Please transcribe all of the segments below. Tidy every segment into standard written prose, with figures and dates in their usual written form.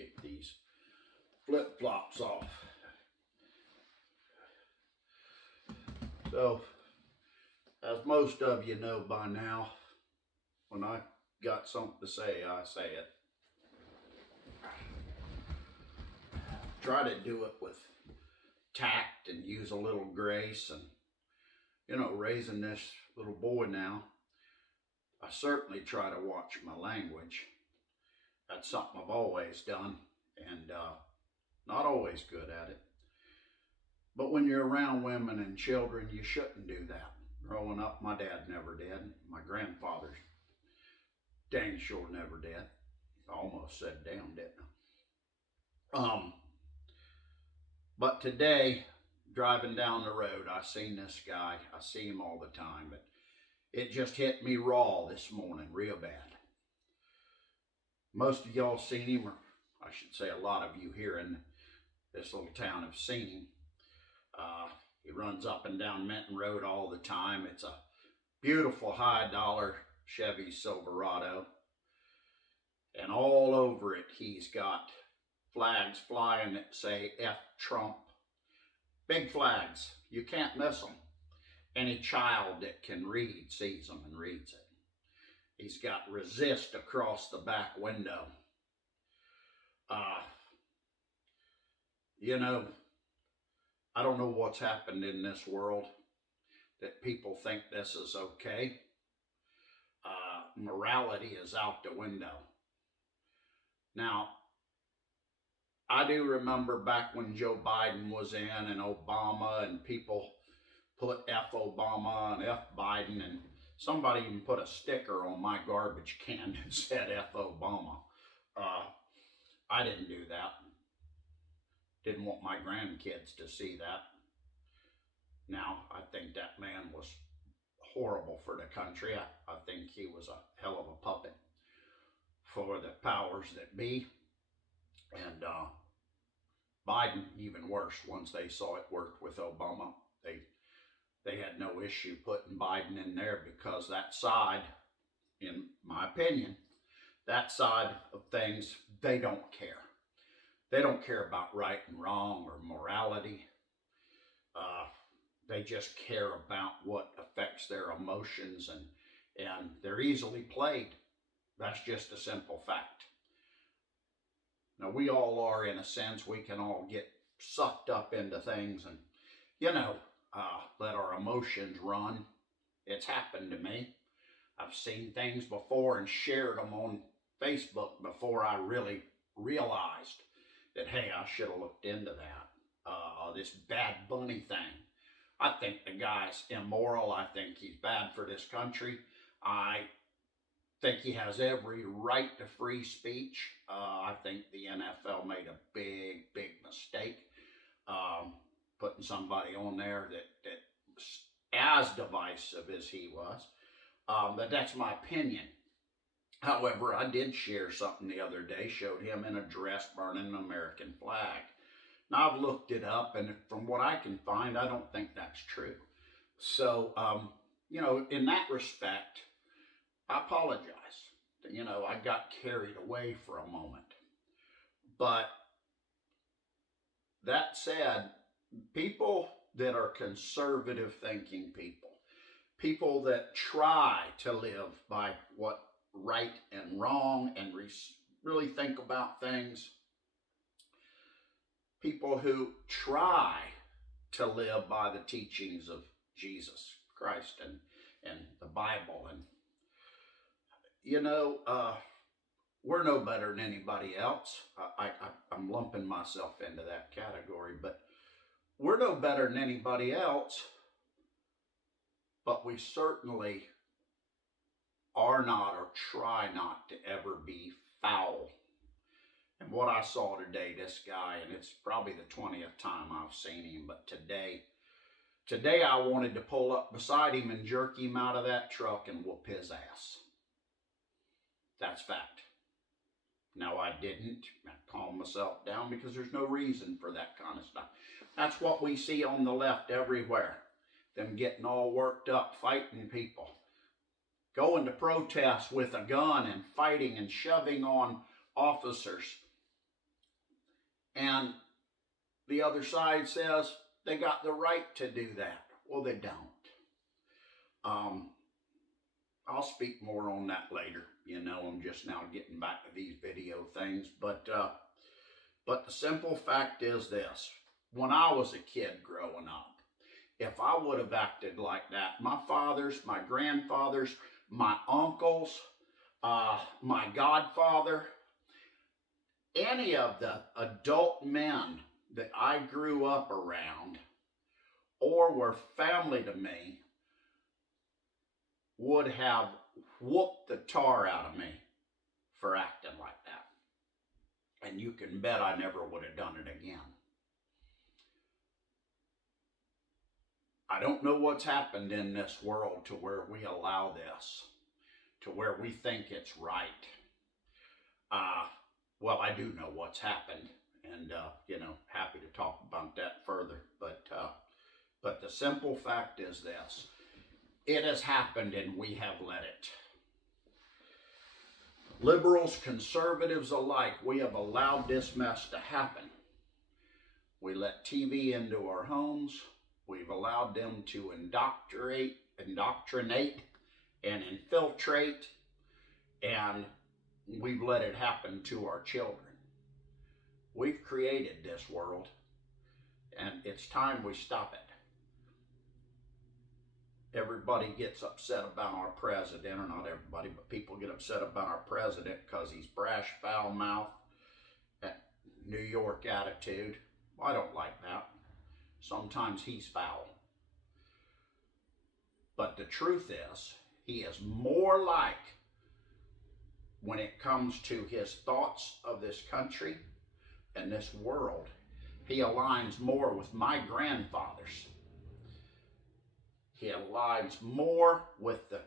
kick these flip-flops off. So, as most of you know by now, when I got something to say, I say it. Try to do it with tact and use a little grace. And, you know, raising this little boy now, I certainly try to watch my language. That's something I've always done, and not always good at it. But when you're around women and children, you shouldn't do that. Growing up, my dad never did. My grandfather dang sure never did. I almost said damn, didn't I? But today, driving down the road, I seen this guy. I see him all the time, but it just hit me raw this morning, real bad. Most of y'all seen him, or I should say a lot of you here in this little town have seen him. He runs up and down Minton Road all the time. It's a beautiful high-dollar Chevy Silverado. And all over it, he's got flags flying that say F Trump. Big flags. You can't miss them. Any child that can read sees them and reads it. He's got resist across the back window. You know, I don't know what's happened in this world that people think this is okay. Morality is out the window. Now, I do remember back when Joe Biden was in and Obama, and people put F Obama and F Biden, and somebody even put a sticker on my garbage can that said F Obama. I didn't do that. Didn't want my grandkids to see that. Now, I think that man was horrible for the country. I think he was a hell of a puppet for the powers that be. And Biden, even worse, once they saw it worked with Obama, they had no issue putting Biden in there, because that side, in my opinion, that side of things, they don't care. They don't care about right and wrong or morality. They just care about what affects their emotions, and they're easily played. That's just a simple fact. Now, we all are, in a sense. We can all get sucked up into things and, you know, let our emotions run. It's happened to me. I've seen things before and shared them on Facebook before I really realized that, hey, I should have looked into that. This Bad Bunny thing. I think the guy's immoral. I think he's bad for this country. I think he has every right to free speech. I think the NFL made a big, big mistake putting somebody on there that was as divisive as he was. But that's my opinion. However, I did share something the other day, showed him in a dress burning an American flag. Now, I've looked it up, and from what I can find, I don't think that's true. So, you know, in that respect, I apologize. You know, I got carried away for a moment. But that said, people that are conservative thinking people that try to live by what right and wrong and really think about things, people who try to live by the teachings of Jesus Christ and the Bible, and you know, we're no better than anybody else. I'm lumping myself into that category, but we're no better than anybody else, but we certainly are not, or try not to ever be, foul. And what I saw today, this guy, and it's probably the 20th time I've seen him, but today I wanted to pull up beside him and jerk him out of that truck and whoop his ass. That's fact. Now, I didn't. I calmed myself down because there's no reason for that kind of stuff. That's what we see on the left everywhere. Them getting all worked up, fighting people. Going to protest with a gun and fighting and shoving on officers. And the other side says they got the right to do that. Well, they don't. I'll speak more on that later. You know, I'm just now getting back to these video things. But the simple fact is this. When I was a kid growing up, if I would have acted like that, my fathers, my grandfathers, my uncles, my godfather, any of the adult men that I grew up around or were family to me would have whooped the tar out of me for acting like that. And you can bet I never would have done it again. I don't know what's happened in this world to where we allow this, to where we think it's right. Well, I do know what's happened, and happy to talk about that further. But the simple fact is this: it has happened, and we have let it. Liberals, conservatives alike, we have allowed this mess to happen. We let TV into our homes. We've allowed them to indoctrinate and infiltrate, and we've let it happen to our children. We've created this world, and it's time we stop it. Everybody gets upset about our president, or not everybody, but people get upset about our president because he's brash, foul-mouthed, New York attitude. Well, I don't like that. Sometimes he's foul. But the truth is, he is more like, when it comes to his thoughts of this country and this world, he aligns more with my grandfathers. He aligns more with the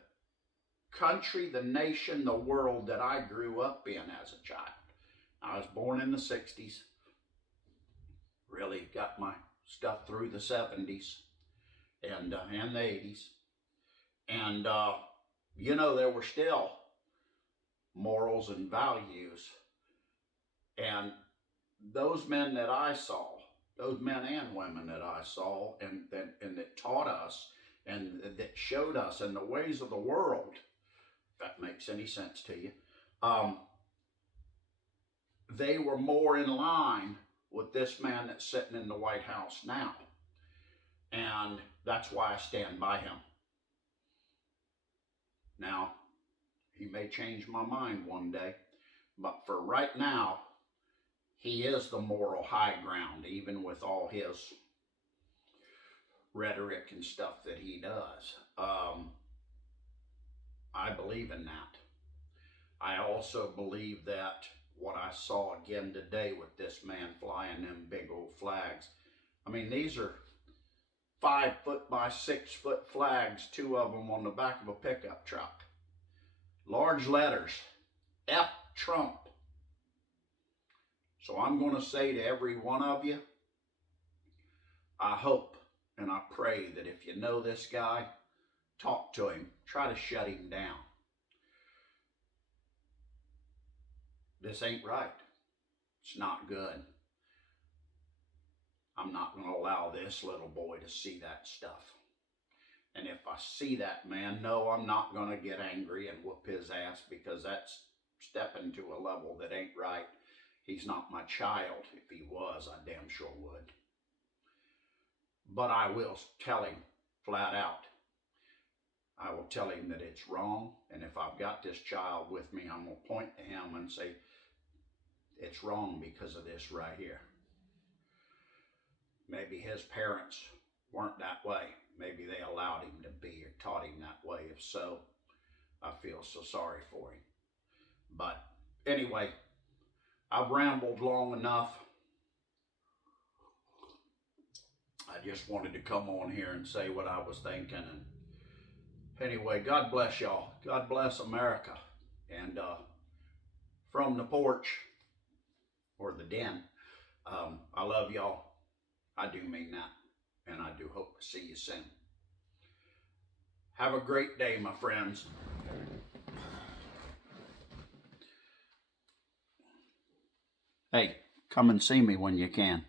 country, the nation, the world that I grew up in as a child. I was born in the 60s. Really got my stuff through the 70s and the 80s. And, there were still morals and values. And those men that I saw, those men and women that I saw and that taught us and that showed us in the ways of the world, if that makes any sense to you, they were more in line with this man that's sitting in the White House now. And that's why I stand by him. Now, he may change my mind one day, but for right now, he is the moral high ground, even with all his rhetoric and stuff that he does. I believe in that. I also believe that what I saw again today with this man flying them big old flags. I mean, these are 5 foot by 6 foot flags, 2 of them on the back of a pickup truck. Large letters, F Trump. So I'm going to say to every one of you, I hope and I pray that if you know this guy, talk to him, try to shut him down. This ain't right. It's not good. I'm not going to allow this little boy to see that stuff. And if I see that man, no, I'm not going to get angry and whoop his ass, because that's stepping to a level that ain't right. He's not my child. If he was, I damn sure would. But I will tell him flat out. I will tell him that it's wrong. And if I've got this child with me, I'm going to point to him and say, it's wrong because of this right here. Maybe his parents weren't that way. Maybe they allowed him to be or taught him that way. If so, I feel so sorry for him. But anyway, I've rambled long enough. I just wanted to come on here and say what I was thinking. And anyway, God bless y'all. God bless America. And from the porch, or the den, I love y'all. I do mean that. And I do hope to see you soon. Have a great day, my friends. Hey, Come and see me when you can.